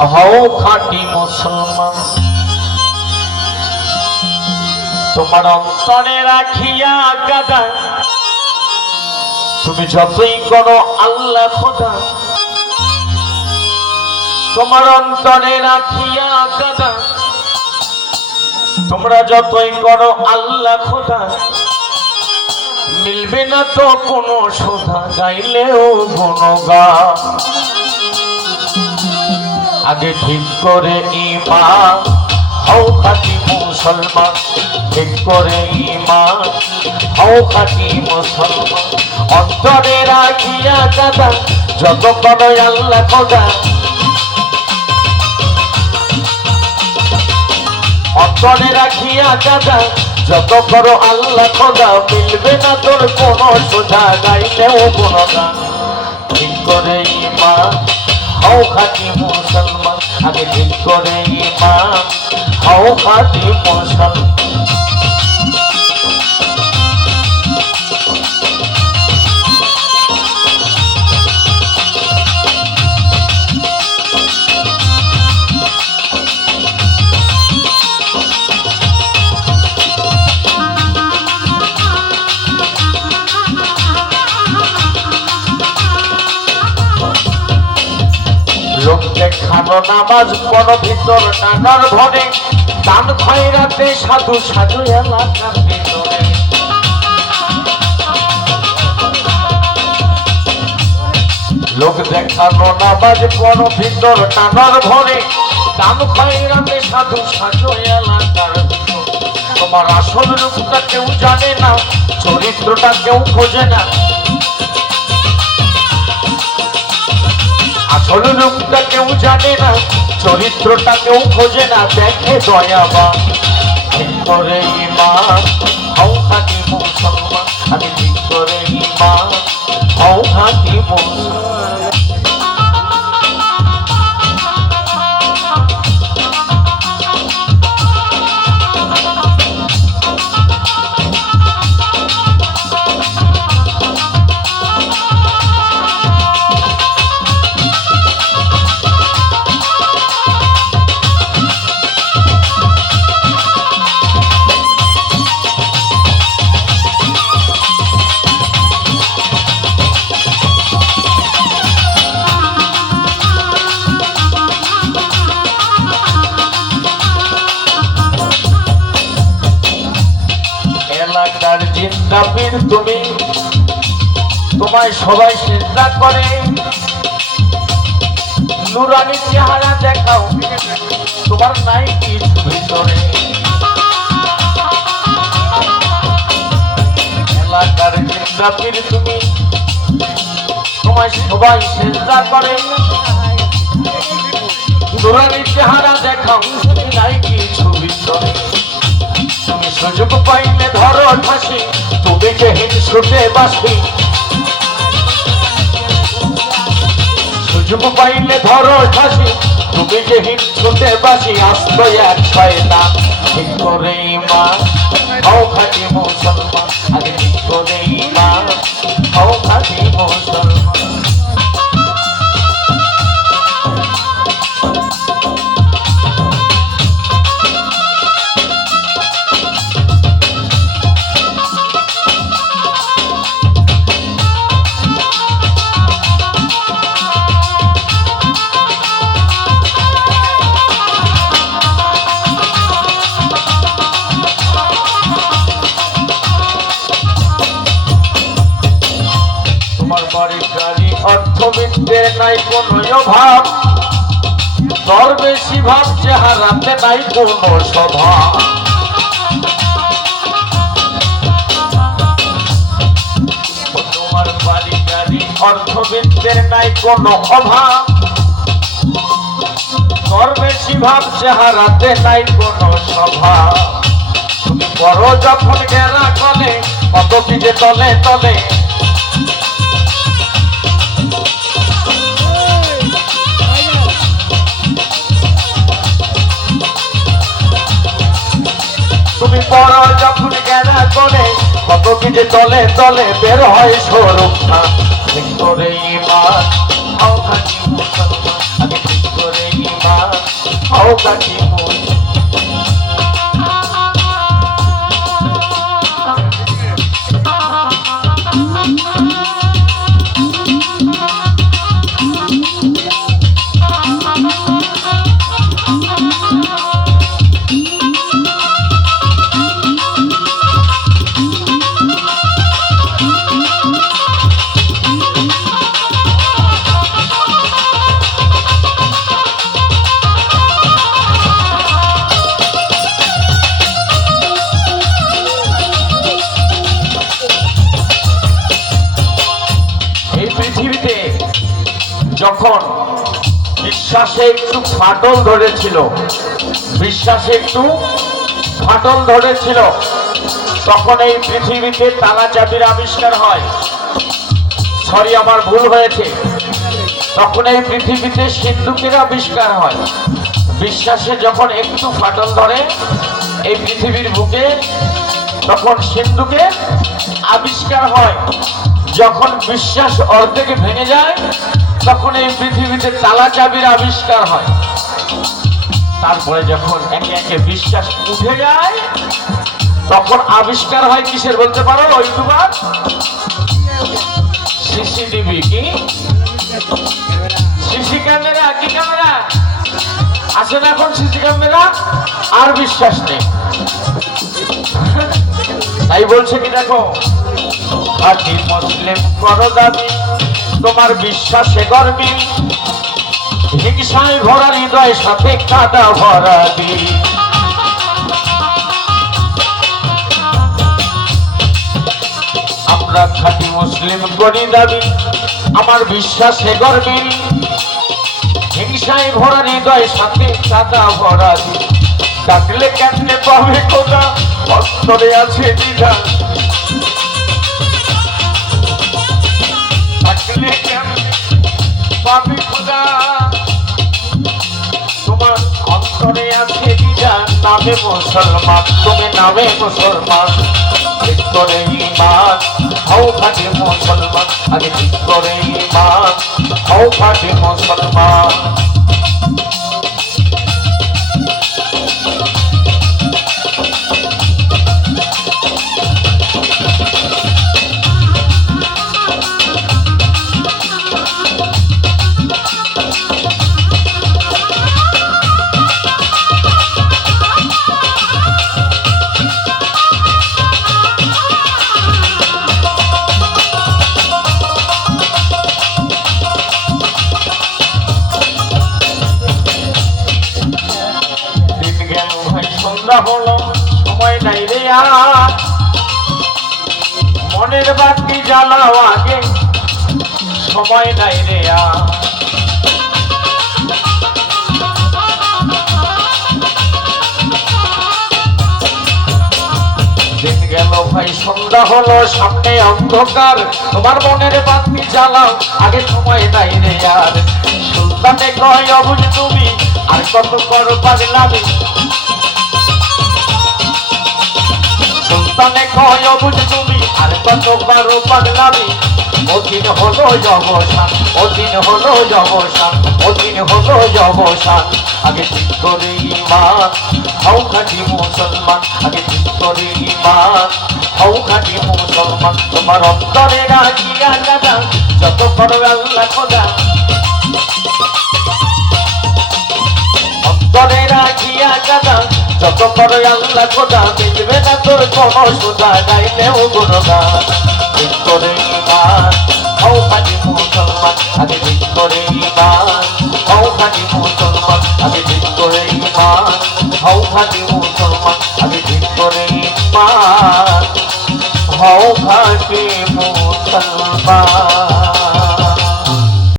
হও খাঁটি মুসলমান। তোমার অন্তরে রাখিয়া কাদা, তুমি যতই করো আল্লাহ খোদা। তোমার অন্তরে রাখিয়া কাদা, তোমরা যতই করো আল্লাহ খোদা, মিলবে না তো কোনো শোধা, গাইলেও গুণগান। আগে ঠিক করে ঈমান, হও খাঁটি মুসলমান। ঠিক করে ঈমান, হও খাঁটি মুসলমান। অন্তরে রাখিয়া কাদা, যত করো আল্লাহ খোদা। অন্তরে রাখিয়া কাদা, যত করো আল্লাহ খোদা, মিলবে না তোর কোনো সোজা, গাইলেও গুণগান। ঠিক করে ঈমান, হও খাঁটি মুসলমান। আগে ঠিক করে ঈমান, হও খাঁটি মুসলমান। লোক দেখানো নামাজ পড়ো ভিতর নানার ঘরে, দান খয়রাতে সাধু সাধু এলাকার ভিতরে। লোক দেখানো নামাজ পড়ো ভিতর নানার ঘরে, দান খয়রাতে সাধু সাধু এলাকার ভিতরে। তোমার আসল রূপটা কেউ জানে না, চরিত্রটা কেউ খোঁজে না। আসল রূপটা কেউ জানে না, চরিত্রটা কেউ খোঁজে না, দেখে দয়াবান। ঠিক করে ঈমান, হও খাঁটি মুসলমান। আমি ঠিক করে ঈমান, হও খাঁটি মুসলমান। এলাকার জিন্দাপীর তুমি, তোমায় সবাই চিন্তা করে। নুরানি চেহারা দেখাও, তোমার নাই কিছু ভিতরে। এলাকার জিন্দাপীর তুমি, তোমায় সবাই চিন্তা করে। নুরানি চেহারা দেখাও, নাই কিছু ভিতরে। তুমি সুযোগ পাইলে ধরো ঠাসি, তুমি যে হিংসুটে বাসি। সুযোগ পাইলে ধরো ঠাসি, তুমি যে হিংসুটে বাসি। আস্ত এক শয়তান। ঠিক করে ঈমান, হও খাঁটি মুসলমান। আগে ঠিক করে ঈমান, হও খাঁটি মুসলমান। অর্থবিদ্যের নাই কোনো অভাব, দরবেশি ভাব চেহারাতে নাই কোনো স্বভাব। তোমার বাড়ি গাড়ি অর্থবিদ্যের নাই কোনো অভাব, দরবেশি ভাব চেহারাতে নাই কোনো স্বভাব। তুমি বড় যখন গেরা কলে, কত কি যে তলে তলে। তুমি বড় যখন গেরা করে, কত কি যে তলে তলে বের হয় স্বরূপটা। ঠিক করে ঈমান, হও খাঁটি মুসলমান। আগে ঠিক করে ঈমান, হও খাঁটি মুসলমান। যখন বিশ্বাসে একটু ফাটল ধরেছিল, বিশ্বাসে একটু ফাটল ধরেছিল, তখন এই পৃথিবীতে তালা চাবির আবিষ্কার হয়। সরি, আমার ভুল হয়েছে, তখন এই পৃথিবীতে সিন্ধুকের আবিষ্কার হয়। বিশ্বাসে যখন একটু ফাটল ধরে এই পৃথিবীর বুকে, তখন সিন্ধুকের আবিষ্কার হয়। যখন বিশ্বাস অর্ধেকে ভেঙে যায় তখন এই পৃথিবীতে তালা চাবির আবিষ্কার হয়। তারপরে যখন একে একে বিশ্বাস উঠে যায় তখন আবিষ্কার হয় কিসের বলতে পারো? YouTuber, CCTV. কি সিসি ক্যামেরা? কি ক্যামেরা আছে না এখন? CC camera. আর বিশ্বাস নেই, তাই বলছে কি দেখো, খাঁটি মুসলিম করো দাবি, তোমার বিশ্বাসে গর্বী, হিংসায় ভরা হৃদয় সাথে কাটা ভরা দিল। আমরা খাঁটি মুসলিম করি দাবি, আমার বিশ্বাসে গর্বী, হিংসায় ভরা হৃদয় সাথে কাটা ভরা দিল। ডাকলে কেমনে পাবে খোদা, অন্তরে আছে দ্বিধা, ডাকলে কেমনে পাবে খোদা, তোমার অন্তরে আছে দ্বিধা। নামে মুসলমান, তুমি নামে মুসলমান, ঠিক করে ঈমান হও খাঁটি মুসলমান, আগে ঠিক করে ঈমান হও খাঁটি মুসলমান। হলো সময় নাই রে আর, মনের বাতি জ্বালাও আগে, সময় নাই রে আর। দিন গেল ভাই সন্ধ্যা হলো, সামনে অন্ধকার, তোমার মনের বাতি জ্বালাও আগে, সময় নাই রে আর। সুলতানে কয় অবুঝ তুমি আর কত করো পাগলামি, সুলতানে কয় অবুঝ তুমি আর কত করো পাগলামি। ওদিন হলো অবসান, ওদিন হলো অবসান, ওদিন হলো অবসান। আগে ঠিক করে ঈমান হও খাঁটি মুসলমান, আগে ঠিক করে ঈমান হও খাঁটি মুসলমান। তোমার অন্তরে রাখিয়া দাদা, যত করো আল্লাহ খোদা, অন্তরে রাখিয়া দাদা, যত করো আল্লাহ খোদা, মিলবে না তোর কোনো সোজা, গাইলেও গুণগান। ঠিক করে ঈমান হও খাঁটি মুসলমান, আগে ঠিক করে ঈমান হও খাঁটি মুসলমান, আগে ঠিক করে ঈমান হও খাঁটি মুসলমান, আগে ঠিক করে ঈমান হও খাঁটি মুসলমান।